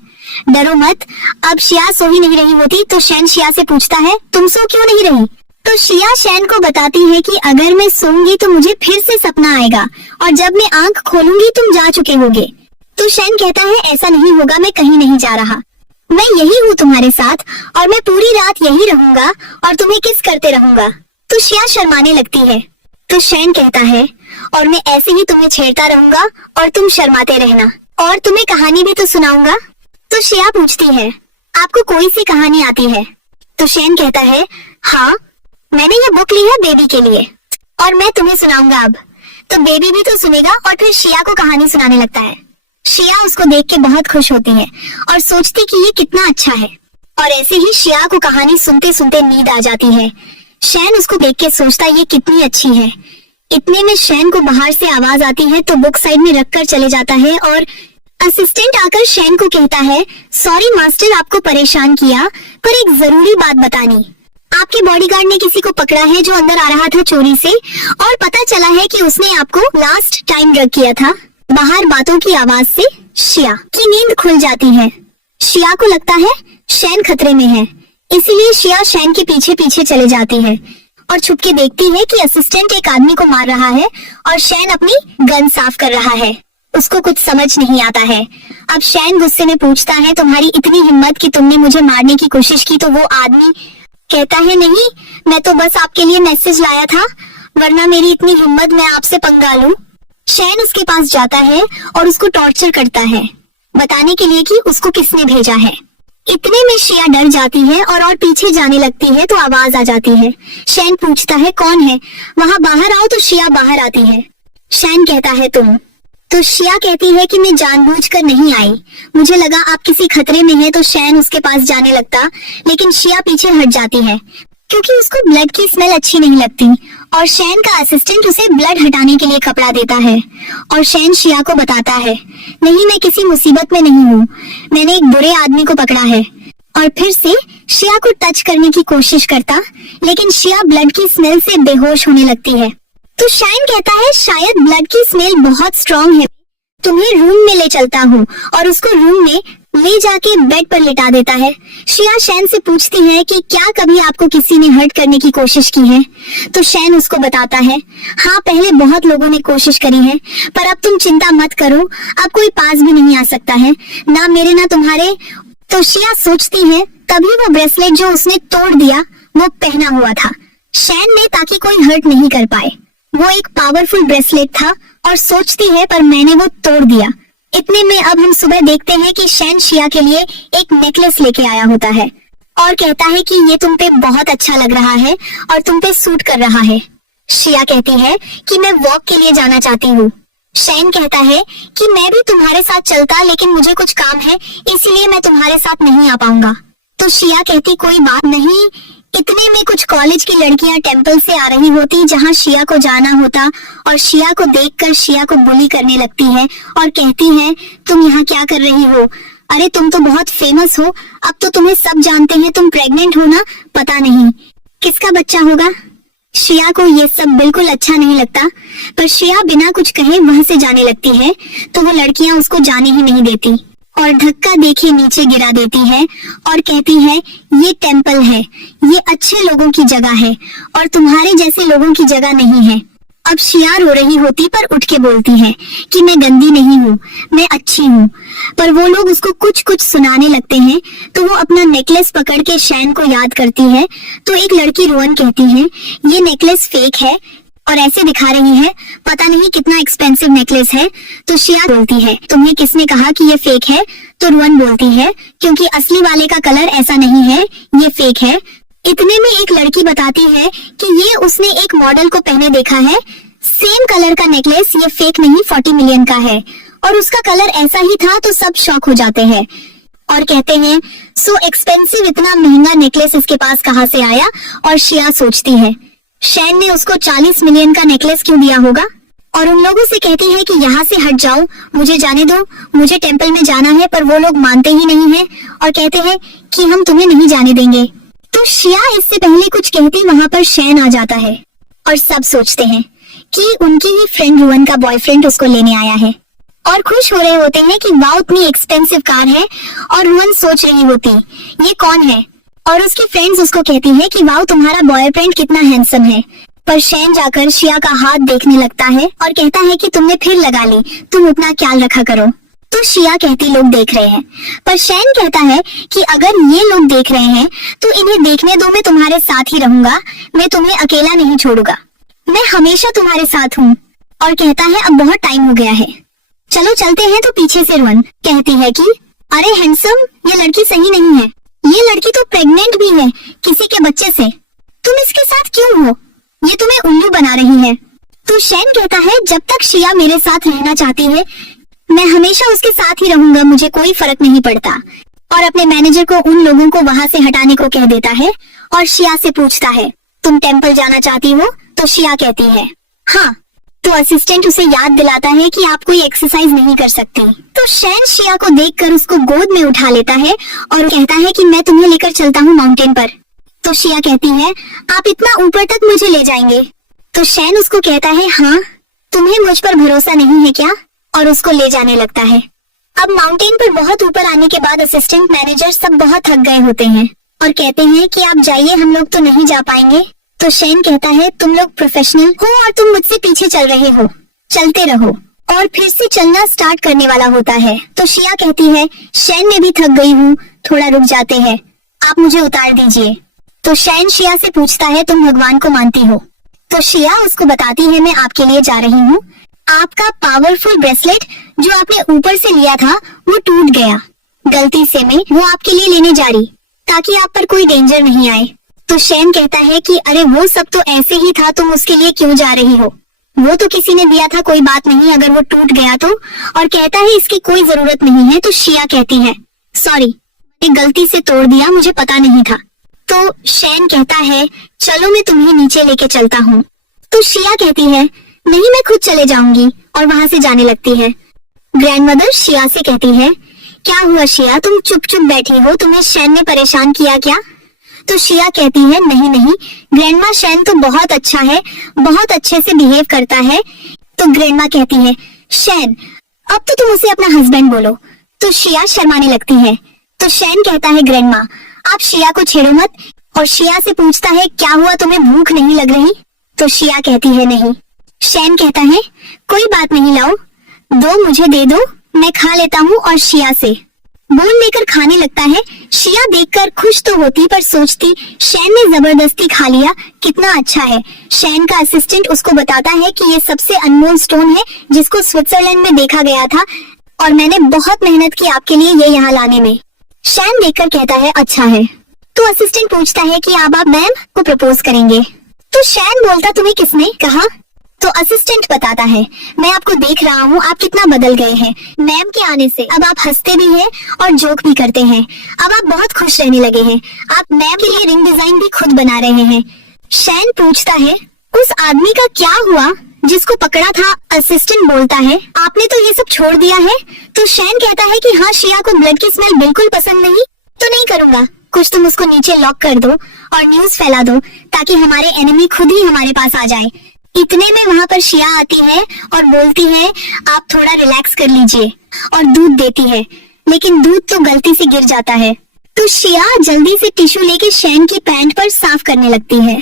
डरो मत। अब शिया सो ही नहीं रही होती तो शैन शिया से पूछता है, तुम सो क्यों नहीं रही। तो शिया शैन को बताती है कि अगर मैं सोऊंगी तो मुझे फिर से सपना आएगा और जब मैं आंख खोलूंगी तुम जा चुके होगे। तो शैन कहता है, ऐसा नहीं होगा, मैं कहीं नहीं जा रहा, मैं यही हूँ तुम्हारे साथ और मैं पूरी रात यही रहूंगा और तुम्हें किस करते रहूंगा। तो शिया शर्माने लगती है। तो शैन कहता है, और मैं ऐसे ही तुम्हें छेड़ता रहूंगा और तुम शर्माते रहना और तुम्हें कहानी भी तो सुनाऊंगा। तो शिया पूछती है, आपको कोई सी कहानी आती है। तो शैन कहता है, हाँ मैंने ये बुक ली है बेबी के लिए और मैं तुम्हें सुनाऊंगा अब। तो बेबी भी तो सुनेगा और फिर शिया को कहानी सुनाने लगता है। शिया उसको देख के बहुत खुश होती है और सोचती कि ये कितना अच्छा है और ऐसे ही शिया को कहानी सुनते सुनते नींद आ जाती है। शैन उसको देख के सोचता ये कितनी अच्छी है। इतने में शैन को बाहर से आवाज आती है तो बुक साइड में रखकर चले जाता है और असिस्टेंट आकर शैन को कहता है, सॉरी मास्टर आपको परेशान किया, पर एक जरूरी बात बतानी। आपके बॉडीगार्ड ने किसी को पकड़ा है जो अंदर आ रहा था चोरी से और पता चला है कि उसने आपको लास्ट टाइम ड्रग किया था। बाहर बातों की आवाज से शिया की नींद खुल जाती है। शिया को लगता है शैन खतरे में है, इसीलिए शिया शैन के पीछे पीछे चले जाती है और छुप के देखती है कि असिस्टेंट एक आदमी को मार रहा है और शैन अपनी गन साफ कर रहा है। उसको कुछ समझ नहीं आता है। अब शैन गुस्से में पूछता है, तुम्हारी इतनी हिम्मत कि तुमने मुझे मारने की कोशिश की। तो वो आदमी कहता है, नहीं मैं तो बस आपके लिए मैसेज लाया था, वरना मेरी इतनी हिम्मत मैं आपसे पंगा लूं। शैन उसके पास जाता है और उसको टॉर्चर करता है, बताने के लिए कि उसको किसने भेजा है। इतने में शिया डर जाती है और पीछे जाने लगती है तो आवाज आ जाती है। शैन पूछता है, कौन है, वहाँ बाहर आओ। तो शिया बाहर आती है। शैन कहता है, तुम। तो शिया कहती है कि मैं जानबूझकर नहीं आई, मुझे लगा आप किसी खतरे में हैं। तो शैन उसके पास जाने लगता, लेकिन शिया पीछे हट जाती है क्योंकि उसको ब्लड की स्मेल अच्छी नहीं लगती और शैन का असिस्टेंट उसे ब्लड हटाने के लिए कपड़ा देता है और शैन शिया को बताता है, नहीं मैं किसी मुसीबत में नहीं हूँ, मैंने एक बुरे आदमी को पकड़ा है। और फिर से शिया को टच करने की कोशिश करता, लेकिन शिया ब्लड की स्मेल से बेहोश होने लगती है। तो शैन कहता है, शायद ब्लड की स्मेल बहुत स्ट्रॉन्ग है। तुम्हें रूम में ले चलता हूँ, और उसको रूम में ले जाके बेड पर लिटा देता है। श्रेया शैन से पूछती है कि क्या कभी आपको किसी ने हर्ट करने की कोशिश की है? तो शैन उसको बताता है, हाँ पहले बहुत लोगों ने कोशिश करी है, पर अब तुम चिंता मत करो, अब कोई पास भी नहीं आ सकता है, ना मेरे ना तुम्हारे। तो श्रेया सोचती है तभी वो ब्रेसलेट जो उसने तोड़ दिया वो पहना हुआ था शैन ने, ताकि कोई हर्ट नहीं कर पाए। वो एक पावरफुल ब्रेसलेट था और सोचती है पर मैंने वो तोड़ दिया। इतने में अब हम सुबह देखते हैं कि शैन श्रेया के लिए एक नेकलेस लेके आया होता है और कहता है कि ये तुम पे बहुत अच्छा लग रहा है और तुम पे सूट कर रहा है। श्रेया कहती है कि मैं वॉक के लिए जाना चाहती हूँ। शैन कहता है कि मैं भी तुम्हारे साथ चलता, लेकिन मुझे कुछ काम है इसलिए मैं तुम्हारे साथ नहीं आ पाऊंगा। तो श्रेया कहती कोई बात नहीं। इतने में कुछ कॉलेज की लड़कियां टेंपल से आ रही होती जहां श्रेया को जाना होता, और श्रेया को देखकर श्रेया को बुली करने लगती है और कहती है तुम यहाँ क्या कर रही हो? अरे तुम तो बहुत फेमस हो, अब तो तुम्हें सब जानते हैं, तुम प्रेग्नेंट हो ना, पता नहीं किसका बच्चा होगा। श्रेया को ये सब बिल्कुल अच्छा नहीं लगता, पर श्रेया बिना कुछ कहे वहां से जाने लगती है तो वो लड़कियां उसको जाने ही नहीं देती और धक्का देके नीचे गिरा देती है और कहती है ये टेंपल है, ये अच्छे लोगों की जगह है और तुम्हारे जैसे लोगों की जगह नहीं है। अब श्रेया रो रही होती पर उठ के बोलती है कि मैं गंदी नहीं हूँ, मैं अच्छी हूँ। पर वो लोग उसको कुछ कुछ सुनाने लगते हैं तो वो अपना नेकलेस पकड़ के शैन को याद करती है। तो एक लड़की रोहन कहती है ये नेकलेस फेक है और ऐसे दिखा रही है, पता नहीं कितना एक्सपेंसिव नेकलेस है। तो श्रेया बोलती है तुम्हें किसने कहा कि ये फेक है? तो रोहन बोलती है क्योंकि असली वाले का कलर ऐसा नहीं है, ये फेक है। इतने में एक लड़की बताती है कि ये उसने एक मॉडल को पहने देखा है, सेम कलर का नेकलेस, ये फेक नहीं 40 मिलियन का है, और उसका कलर ऐसा ही था। तो सब शॉक हो जाते हैं और कहते हैं सो एक्सपेंसिव, इतना महंगा नेकलेस इसके पास कहाँ से आया? और श्रेया सोचती है शैन ने उसको 40 मिलियन का नेकलेस क्यों दिया होगा, और उन लोगों से कहती है कि यहाँ से हट जाओ, मुझे जाने दो, मुझे टेंपल में जाना है। पर वो लोग मानते ही नहीं है और कहते हैं कि हम तुम्हें नहीं जाने देंगे। तो श्रेया इससे पहले कुछ कहती वहाँ पर शैन आ जाता है और सब सोचते हैं कि उनकी ही फ्रेंड रोहन का बॉयफ्रेंड उसको लेने आया है और खुश हो रहे होते हैं कि वाह इतनी एक्सपेंसिव कार है। और रोहन सोच रही होती ये कौन है, और उसकी फ्रेंड्स उसको कहती है कि वाह तुम्हारा बॉयफ्रेंड कितना हैंडसम है। पर शैन जाकर श्रेया का हाथ देखने लगता है और कहता है कि तुमने फिर लगा ली, तुम अपना ख्याल रखा करो। तो श्रेया कहती लोग देख रहे हैं, पर शैन कहता है कि अगर ये लोग देख रहे हैं तो इन्हें देखने दो, मैं तुम्हारे साथ ही रहूंगा, मैं तुम्हें अकेला नहीं छोड़ूंगा, मैं हमेशा तुम्हारे साथ हूँ। और कहता है अब बहुत टाइम हो गया है, चलो चलते हैं। तो पीछे से रोहन कहती है कि अरे हैंडसम, ये लड़की सही नहीं है, ये लड़की तो प्रेग्नेंट भी है किसी के बच्चे से, तुम इसके साथ क्यों हो, ये तुम्हें उल्लू बना रही है। तो शैन कहता है जब तक श्रेया मेरे साथ रहना चाहती है मैं हमेशा उसके साथ ही रहूंगा, मुझे कोई फर्क नहीं पड़ता। और अपने मैनेजर को उन लोगों को वहाँ से हटाने को कह देता है और श्रेया से पूछता है तुम टेंपल जाना चाहती हो? तो श्रेया कहती है हाँ। तो असिस्टेंट उसे याद दिलाता है कि आप कोई एक्सरसाइज नहीं कर सकती। तो शैन श्रेया को देखकर उसको गोद में उठा लेता है और कहता है कि मैं तुम्हें लेकर चलता हूँ माउंटेन पर। तो श्रेया कहती है आप इतना ऊपर तक मुझे ले जाएंगे? तो शैन उसको कहता है हाँ, तुम्हें मुझ पर भरोसा नहीं है क्या? और उसको ले जाने लगता है। अब माउंटेन पर बहुत ऊपर आने के बाद असिस्टेंट मैनेजर सब बहुत थक गए होते हैं और कहते हैं कि आप जाइए, हम लोग तो नहीं जा पाएंगे। तो शैन कहता है तुम लोग प्रोफेशनल हो और तुम मुझसे पीछे चल रहे हो, चलते रहो। और फिर से चलना स्टार्ट करने वाला होता है। तो श्रेया कहती है शैन मैं भी थक गई हूँ, थोड़ा रुक जाते हैं, आप मुझे उतार दीजिए। तो शैन श्रेया से पूछता है तुम भगवान को मानती हो? तो श्रेया उसको बताती है मैं आपके लिए जा रही हूँ, आपका पावरफुल ब्रेसलेट जो आपने ऊपर से लिया था वो टूट गया, गलती से मैं वो आपके लिए लेने जा रही ताकि आप पर कोई डेंजर नहीं आए। तो शैन कहता है कि अरे वो सब तो ऐसे ही था, तुम उसके लिए क्यों जा रही हो, वो तो किसी ने दिया था, कोई बात नहीं अगर वो टूट गया तो। और कहता है इसकी कोई जरूरत नहीं है। तो श्रेया कहती है सॉरी, मैंने गलती से तोड़ दिया, मुझे पता नहीं था। तो शैन कहता है चलो मैं तुम्हें नीचे लेके चलता हूँ। तो श्रेया कहती है नहीं मैं खुद चले जाऊंगी, और वहाँ से जाने लगती है। ग्रैंडमदर श्रेया से कहती है क्या हुआ श्रेया, तुम चुप चुप बैठी हो, तुम्हें शैन ने परेशान किया क्या? तो श्रेया कहती है नहीं नहीं ग्रैंडमा, शैन तो बहुत अच्छा है, बहुत अच्छे से बिहेव करता है। तो ग्रैंडमा कहती है शैन अब तो तुम उसे अपना हस्बैंड बोलो। तो शिया शर्माने लगती है। तो शैन कहता है ग्रैंडमा आप शिया को छेड़ो मत, और शिया से पूछता है क्या हुआ, तुम्हें भूख नहीं लग रही? तो शिया कहती है नहीं। शैन कहता है कोई बात नहीं, लाओ दो मुझे दे दो, मैं खा लेता हूँ। और शिया से बोल लेकर खाने लगता है। शिया देखकर खुश तो होती पर सोचती शैन ने जबरदस्ती खा लिया, कितना अच्छा है। शैन का असिस्टेंट उसको बताता है कि ये सबसे अनमोल स्टोन है जिसको स्विट्जरलैंड में देखा गया था और मैंने बहुत मेहनत की आपके लिए ये यहाँ लाने में। शैन देखकर कहता है अच्छा है। तो असिस्टेंट पूछता है कि अब आप मैम को प्रपोज करेंगे? तो शैन बोलता तुम्हें किसने कहा? तो असिस्टेंट बताता है मैं आपको देख रहा हूँ, आप कितना बदल गए हैं मैम के आने से। अब आप हंसते भी हैं और जोक भी करते हैं, अब आप बहुत खुश रहने लगे हैं, आप मैम के लिए रिंग डिजाइन भी खुद बना रहे हैं। शैन पूछता है उस आदमी का क्या हुआ जिसको पकड़ा था? असिस्टेंट बोलता है आपने तो ये सब छोड़ दिया है। तो शैन कहता है कि हाँ शिया को ब्लड की स्मेल बिल्कुल पसंद नहीं, तो नहीं करूँगा, कुछ तुम उसको नीचे लॉक कर दो और न्यूज फैला दो ताकि हमारे एनिमी खुद ही हमारे पास आ जाए। इतने में वहाँ पर शिया आती है और बोलती है आप थोड़ा रिलैक्स कर लीजिए, और दूध देती है, लेकिन दूध तो गलती से गिर जाता है। तो शिया जल्दी से टिश्यू लेके शैन की पैंट पर साफ करने लगती है,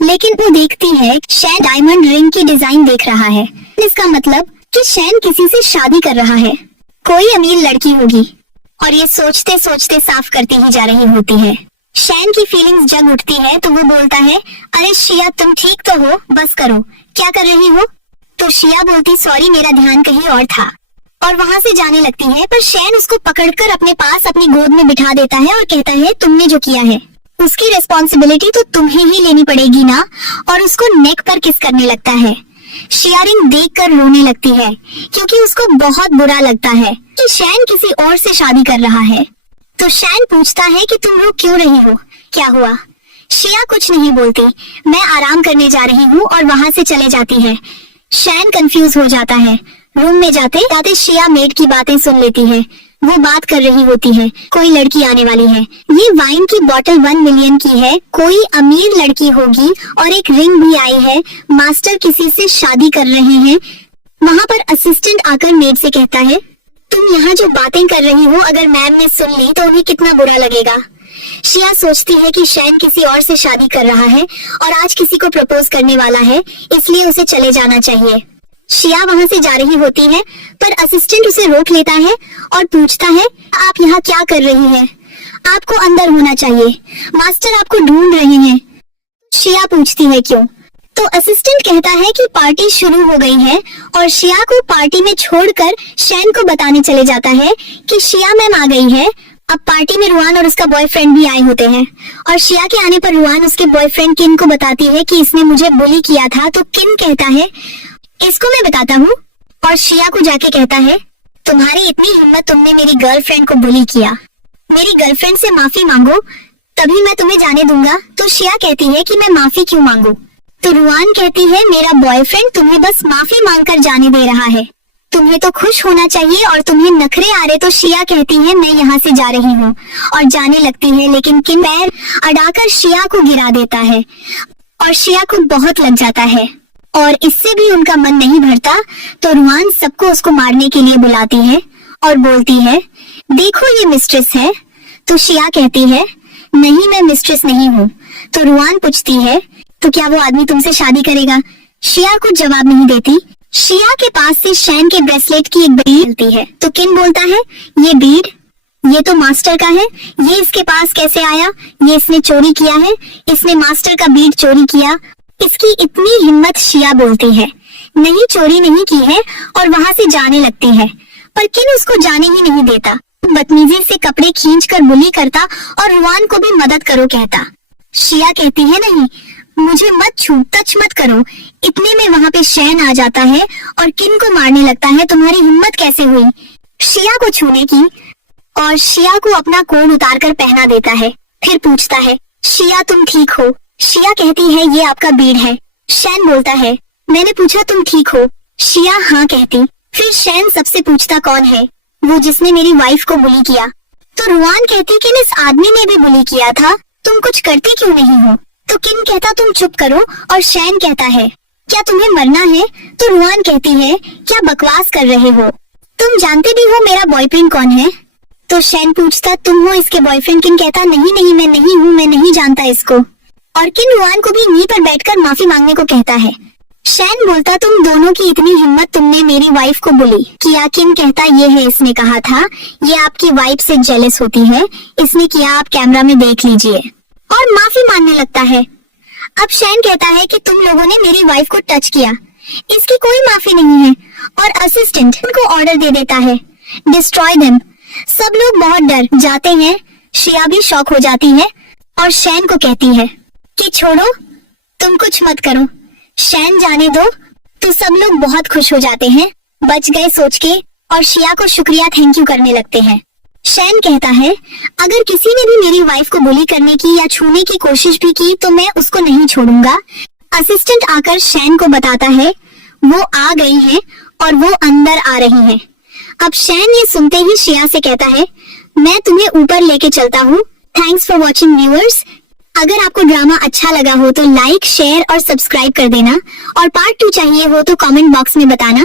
लेकिन वो देखती है शैन डायमंड रिंग की डिजाइन देख रहा है। इसका मतलब कि शैन किसी से शादी कर रहा है, कोई अमीर लड़की होगी, और ये सोचते सोचते साफ करती ही जा रही होती है। शैन की फीलिंग्स जग उठती है तो वो बोलता है अरे शिया तुम ठीक तो हो, बस करो, क्या कर रही हो? तो शिया बोलती सॉरी मेरा ध्यान कहीं और था, और वहाँ से जाने लगती है। पर शैन उसको पकड़कर अपने पास अपनी गोद में बिठा देता है और कहता है तुमने जो किया है उसकी रिस्पॉन्सिबिलिटी तो तुम्हें ही लेनी पड़ेगी ना, और उसको नेक पर किस करने लगता है। शिया रिंग देखकर रोने लगती है क्योंकि उसको बहुत बुरा लगता है कि शैन किसी और से शादी कर रहा है। तो शैन पूछता है कि तुम रो क्यों रही हो, क्या हुआ? शिया कुछ नहीं बोलती, मैं आराम करने जा रही हूँ, और वहाँ से चले जाती है। शैन कंफ्यूज हो जाता है। रूम में जाते जाते शिया मेड की बातें सुन लेती है। वो बात कर रही होती है कोई लड़की आने वाली है, ये वाइन की बोतल 1 मिलियन की है, कोई अमीर लड़की होगी, और एक रिंग भी आई है, मास्टर किसी से शादी कर रहे हैं। वहाँ पर असिस्टेंट आकर मेड से कहता है तुम यहाँ जो बातें कर रही हो अगर मैम ने सुन ली तो उन्हें कितना बुरा लगेगा। शिया सोचती है कि शैन किसी और से शादी कर रहा है और आज किसी को प्रपोज करने वाला है, इसलिए उसे चले जाना चाहिए। शिया वहाँ से जा रही होती है पर असिस्टेंट उसे रोक लेता है और पूछता है आप यहाँ क्या कर रही हैं? आपको अंदर होना चाहिए, मास्टर आपको ढूंढ रहे हैं। शिया पूछती है क्यों? तो असिस्टेंट कहता है कि पार्टी शुरू हो गई है, और शिया को पार्टी में छोड़कर शैन को बताने चले जाता है कि शिया मैम आ गई है। अब पार्टी में रुआन और उसका बॉयफ्रेंड भी आए होते हैं, और शिया के आने पर रुआन उसके बॉयफ्रेंड किन को बताती है कि इसने मुझे बुली किया था। तो किन कहता है इसको मैं बताता हूँ, और शिया को जाके कहता है तुम्हारी इतनी हिम्मत, तुमने मेरी गर्लफ्रेंड को बुली किया, मेरी गर्लफ्रेंड से माफी मांगो तभी मैं तुम्हें जाने दूंगा। तो शिया कहती है कि मैं माफी क्यों मांगू? तो रुआन कहती है मेरा बॉयफ्रेंड तुम्हें बस माफी मांगकर जाने दे रहा है, तुम्हें तो खुश होना चाहिए और तुम्हें नखरे आ रहे। तो शिया कहती है मैं यहाँ से जा रही हूँ, और जाने लगती है, लेकिन किन पैर अड़ाकर शिया को गिरा देता है और शिया को बहुत लग जाता है, और इससे भी उनका मन नहीं भरता। तो रुआन सबको उसको मारने के लिए बुलाती है और बोलती है देखो ये मिस्ट्रेस है। तो शिया कहती है नहीं मैं मिस्ट्रेस नहीं हूँ। तो रुआन पूछती है तो क्या वो आदमी तुमसे शादी करेगा? शिया कुछ जवाब नहीं देती। शिया के पास से शैन के ब्रेसलेट की एक बीड मिलती है। तो किन बोलता है ये बीड ये तो मास्टर का है, ये इसके पास कैसे आया? ये इसने चोरी किया है, इसने मास्टर का बीड चोरी किया, इसकी इतनी हिम्मत। शिया बोलती है नहीं चोरी नहीं की है, और वहाँ से जाने लगती है। पर किन उसको जाने ही नहीं देता, बदतमीजी से कपड़े खींचकर बुली करता और रुआन को भी मदद करो कहता। शिया कहती है नहीं मुझे मत छू, टच मत करो। इतने में वहाँ पे शैन आ जाता है और किन को मारने लगता है। तुम्हारी हिम्मत कैसे हुई शिया को छूने की? और शिया को अपना कोट उतारकर पहना देता है। फिर पूछता है शिया तुम ठीक हो? शिया कहती है ये आपका बीड है। शैन बोलता है मैंने पूछा तुम ठीक हो? शिया हाँ कहती। फिर शैन सबसे पूछता कौन है? वो जिसने मेरी वाइफ को बुली किया। तो रुआन कहती कि इस आदमी ने भी बुली किया था, तुम कुछ करती क्यों नहीं हो? तो किन कहता तुम चुप करो, और शैन कहता है क्या तुम्हें मरना है? तो रुआन कहती है क्या बकवास कर रहे हो, तुम जानते भी हो मेरा बॉयफ्रेंड कौन है? तो शैन पूछता, तुम हो इसके बॉयफ्रेंड? किन कहता, नहीं नहीं मैं नहीं हूँ, मैं नहीं जानता इसको। और किन रुआन को भी नी पर बैठकर माफी मांगने को कहता है। शैन बोलता, तुम दोनों की इतनी हिम्मत, तुमने मेरी वाइफ को बुली किया। किन कहता, ये है इसने कहा था, ये आपकी वाइफ से जेलस होती है, इसने किया, आप कैमरा में देख लीजिए। और माफी मांगने लगता है। अब शैन कहता है कि तुम लोगों ने मेरी वाइफ को टच किया, इसकी कोई माफी नहीं है। और असिस्टेंट उनको ऑर्डर दे देता है, डिस्ट्रॉय देम। सब लोग बहुत डर जाते हैं, शिया भी शॉक हो जाती है और शैन को कहती है कि छोड़ो, तुम कुछ मत करो, शैन जाने दो। तो सब लोग बहुत खुश हो जाते हैं, बच गए सोच के, और शिया को शुक्रिया थैंक यू करने लगते हैं। शैन कहता है, अगर किसी ने भी मेरी वाइफ को बुली करने की या छूने की कोशिश भी की तो मैं उसको नहीं छोड़ूंगा। असिस्टेंट आकर शैन को बताता है वो आ गई है और वो अंदर आ रही है। अब शैन ये सुनते ही शिया से कहता है, मैं तुम्हें ऊपर लेके चलता हूँ। Thanks for watching viewers. अगर आपको ड्रामा अच्छा लगा हो तो लाइक, शेयर और सब्सक्राइब कर देना, और पार्ट 2 चाहिए हो तो कमेंट बॉक्स में बताना।